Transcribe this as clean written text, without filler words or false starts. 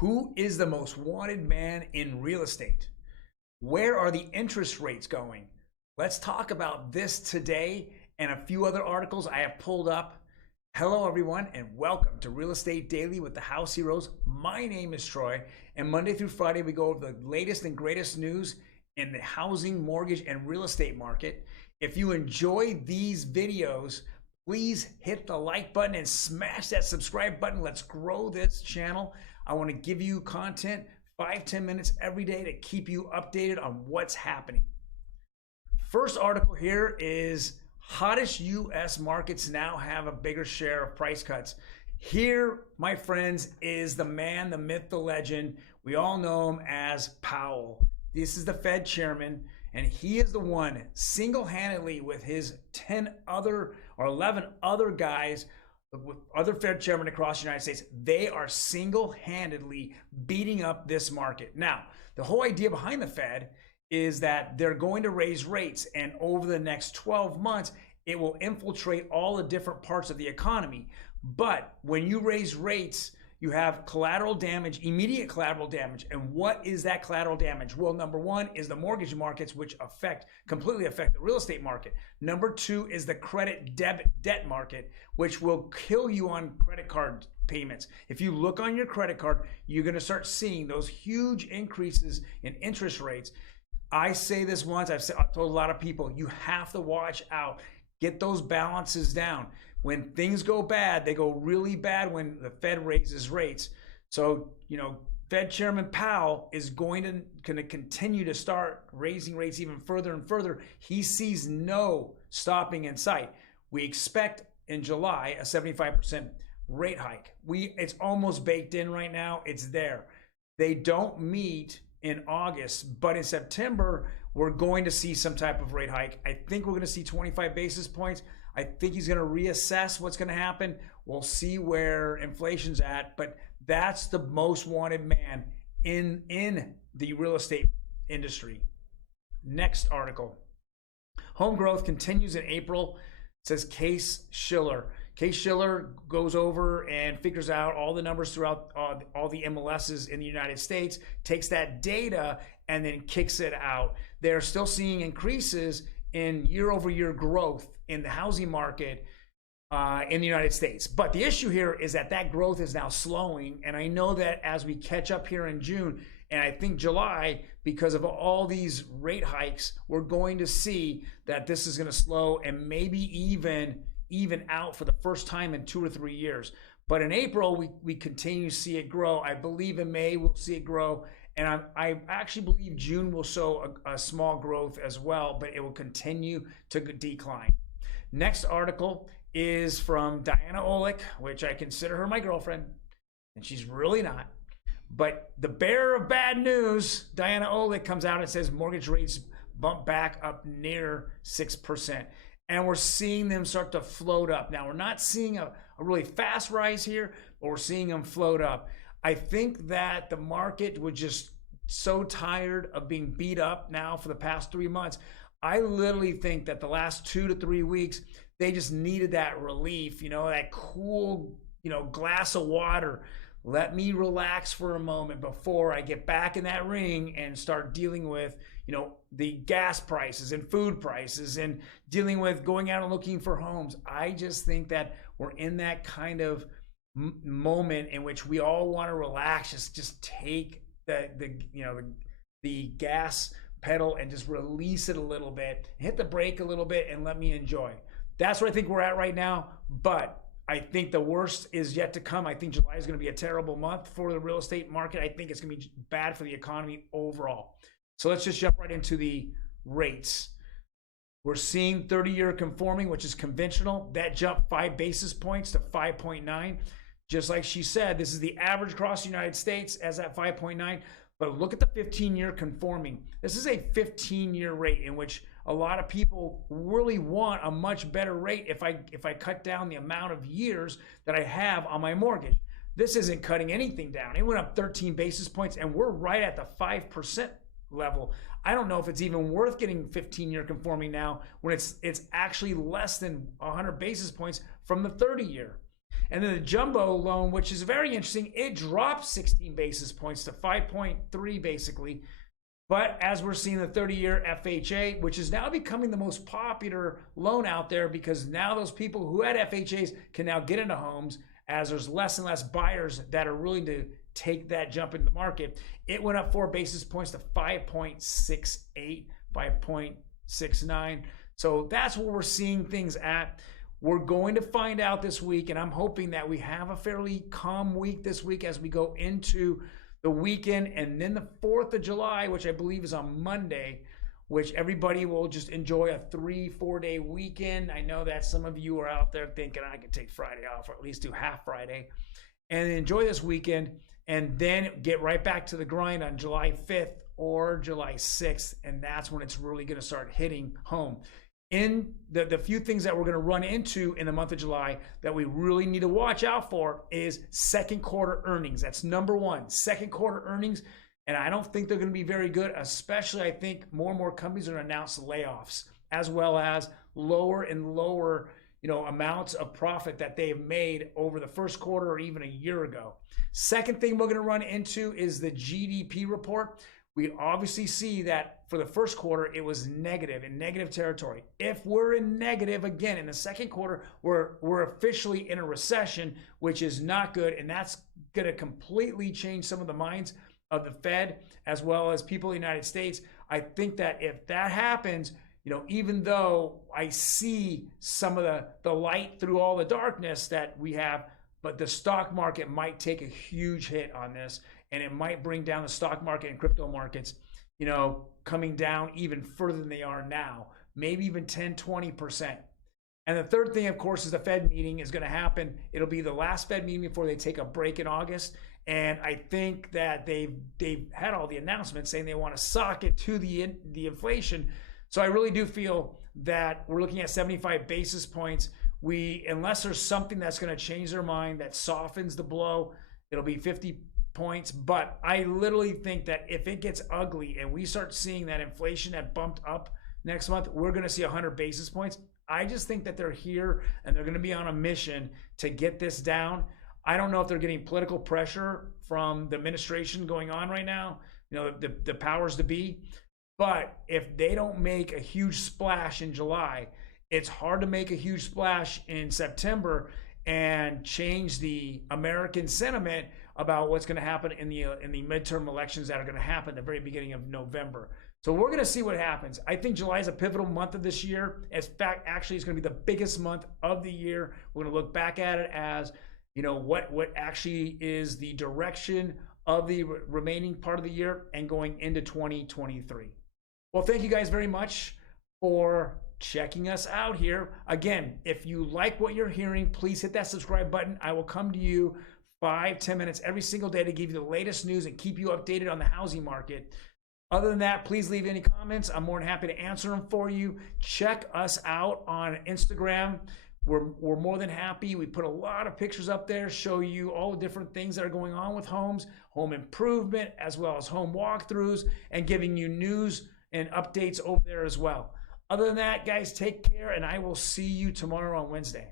Who is the most wanted man in real estate? Where are the interest rates going? Let's talk about this today and a few other articles I have pulled up. Hello, everyone, and welcome to Real Estate Daily with the House Heroes. My name is Troy, and Monday through Friday, we go over the latest and greatest news in the housing, mortgage, and real estate market. If you enjoy these videos, please hit the like button and smash that subscribe button. Let's grow this channel. I want to give you content 5-10 minutes every day to keep you updated on what's happening. First article here is hottest U.S. markets now have a bigger share of price cuts. Here, my friends, is the man, the myth, the legend. We all know him as Powell. This is the Fed chairman, and he is the one single-handedly with his 10 other or 11 other guys, with other Fed chairmen across the United States. They are single-handedly beating up this market. Now, the whole idea behind the Fed is that they're going to raise rates, and over the next 12 months, it will infiltrate all the different parts of the economy. But when you raise rates, you have collateral damage, immediate collateral damage. And what is that collateral damage? Well, number one is the mortgage markets, which completely affect the real estate market. Number two is the credit debt market, which will kill you on credit card payments. If you look on your credit card, you're going to start seeing those huge increases in interest rates. I say this once, I've told a lot of people, you have to watch out. Get those balances down. When things go bad, they go really bad when the Fed raises rates. So, Fed Chairman Powell is going to continue to start raising rates even further and further. He sees no stopping in sight. We expect in July a 75% rate hike. It's almost baked in right now. It's there. They don't meet in August, but in September, we're going to see some type of rate hike. I think we're going to see 25 basis points. I think he's going to reassess what's going to happen. We'll see where inflation's at, but that's the most wanted man in the real estate industry. Next article. Home growth continues in April. It says Case-Shiller. Case-Shiller goes over and figures out all the numbers throughout all the MLSs in the United States, takes that data and then kicks it out. They're still seeing increases in year-over-year growth in the housing market in the United States. But the issue here is that growth is now slowing. And I know that as we catch up here in June, and I think July, because of all these rate hikes, we're going to see that this is going to slow and maybe even out for the first time in 2 or 3 years. But in April, we continue to see it grow. I believe in May we'll see it grow. And I actually believe June will show a small growth as well, but it will continue to decline. Next article is from Diana Olick, which I consider her my girlfriend, and she's really not. But the bearer of bad news, Diana Olick, comes out and says mortgage rates bump back up near 6%. And we're seeing them start to float up. Now, we're not seeing a really fast rise here, but we're seeing them float up. I think that the market was just so tired of being beat up now for the past 3 months. I literally think that the last 2 to 3 weeks, they just needed that relief, that cool, glass of water. Let me relax for a moment before I get back in that ring and start dealing with, the gas prices and food prices and dealing with going out and looking for homes. I just think that we're in that kind of moment in which we all want to relax, just take the gas pedal and just release it a little bit, hit the brake a little bit, and let me enjoy. That's where I think we're at right now, but I think the worst is yet to come. I think July is going to be a terrible month for the real estate market. I think it's going to be bad for the economy overall. So let's just jump right into the rates. We're seeing 30-year conforming, which is conventional. That jumped 5 basis points to 5.9. Just like she said, this is the average across the United States as at 5.9. But look at the 15-year conforming. This is a 15-year rate in which a lot of people really want a much better rate if I cut down the amount of years that I have on my mortgage. This isn't cutting anything down. It went up 13 basis points, and we're right at the 5% level. I don't know if it's even worth getting 15-year conforming now when it's actually less than 100 basis points from the 30-year. And then the jumbo loan, which is very interesting, it dropped 16 basis points to 5.3 basically. But as we're seeing the 30-year FHA, which is now becoming the most popular loan out there because now those people who had FHAs can now get into homes as there's less and less buyers that are willing to take that jump in the market. It went up 4 basis points to 5.68, 5.69. So that's where we're seeing things at. We're going to find out this week, and I'm hoping that we have a fairly calm week this week as we go into the weekend, and then the 4th of July, which I believe is on Monday, which everybody will just enjoy a 3-4 day weekend. I know that some of you are out there thinking I can take Friday off, or at least do half Friday, and enjoy this weekend, and then get right back to the grind on July 5th or July 6th, and that's when it's really going to start hitting home. In the few things that we're going to run into in the month of July that we really need to watch out for is second quarter earnings. That's number one, second quarter earnings. And I don't think they're going to be very good, especially I think more and more companies are going to announce layoffs, as well as lower and lower, amounts of profit that they've made over the first quarter or even a year ago. Second thing we're going to run into is the GDP report. We obviously see that for the first quarter, it was negative, in negative territory. If we're in negative again in the second quarter, we're officially in a recession, which is not good. And that's going to completely change some of the minds of the Fed, as well as people in the United States. I think that if that happens, even though I see some of the light through all the darkness that we have, but the stock market might take a huge hit on this. And it might bring down the stock market and crypto markets, coming down even further than they are now, maybe even 10, 20%. And the third thing, of course, is the Fed meeting is going to happen. It'll be the last Fed meeting before they take a break in August. And I think that they've had all the announcements saying they want to sock it to the inflation. So I really do feel that we're looking at 75 basis points. Unless there's something that's going to change their mind that softens the blow, it'll be 50 points. But I literally think that if it gets ugly and we start seeing that inflation that bumped up next month, we're going to see 100 basis points. I just think that they're here and they're going to be on a mission to get this down. I don't know if they're getting political pressure from the administration going on right now, the powers to be. But if they don't make a huge splash in July, it's hard to make a huge splash in September and change the American sentiment about what's going to happen in the midterm elections that are going to happen at the very beginning of November. So we're going to see what happens. I think July is a pivotal month of this year. In fact, actually, it's going to be the biggest month of the year. We're going to look back at it as, what actually is the direction of the remaining part of the year and going into 2023. Well, thank you guys very much for checking us out here. Again, if you like what you're hearing, please hit that subscribe button. I will come to you 5-10 minutes every single day to give you the latest news and keep you updated on the housing market. Other than that, please leave any comments. I'm more than happy to answer them for you. Check us out on Instagram. We're more than happy. We put a lot of pictures up there, show you all the different things that are going on with homes, home improvement, as well as home walkthroughs, and giving you news and updates over there as well. Other than that, guys, take care, and I will see you tomorrow on Wednesday.